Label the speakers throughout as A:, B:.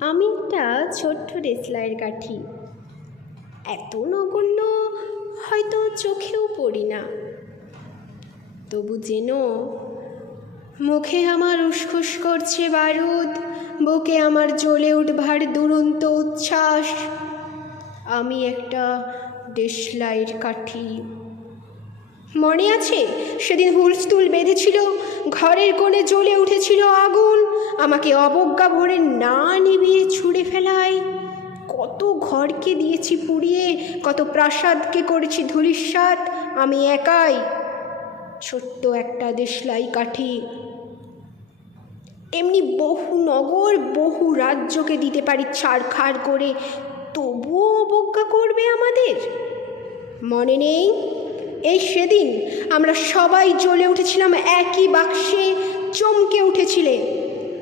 A: আমি একটা ছোট্ট দেশলাইয়ের কাঠি। এত নগণ্য হয়তো চোখেও পড়ি না। তবু যেন মুখে আমার উসখুস করছে বারুদ, বুকে আমার জ্বলে উঠবার দুরন্ত উচ্ছ্বাস। আমি একটা দেশলাইয়ের কাঠি। মনে আছে? সেদিন হুলস্থুল বেঁধেছিল, ঘরের কোণে জ্বলে উঠেছিল আগুন। আমাকে অবজ্ঞা ভরে না নিভিয়ে ছুঁড়ে ফেলায়। কত ঘরকে দিয়েছি পুড়িয়ে, কত প্রাসাদকে করেছি ধূলিসাৎ, আমি একাই। ছোট্ট একটা দেশলাই কাঠি। এমনি বহু নগর, বহু রাজ্যকে দিতে পারি ছাড়খাড় করে, তবুও অবজ্ঞা করবে আমাদের? মনে নেই? এই সেদিন আমরা সবাই জ্বলে উঠেছিলাম একই বাক্সে, চমকে উঠেছিলে।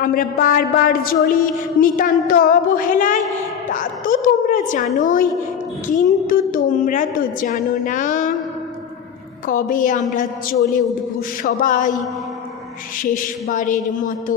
A: আমরা বারবার জ্বলি নিতান্ত অবহেলায়, তা তো তোমরা জানোই, কিন্তু তোমরা তো জানো না। কবে আমরা চলে উঠব সবাই শেষবারের মতো?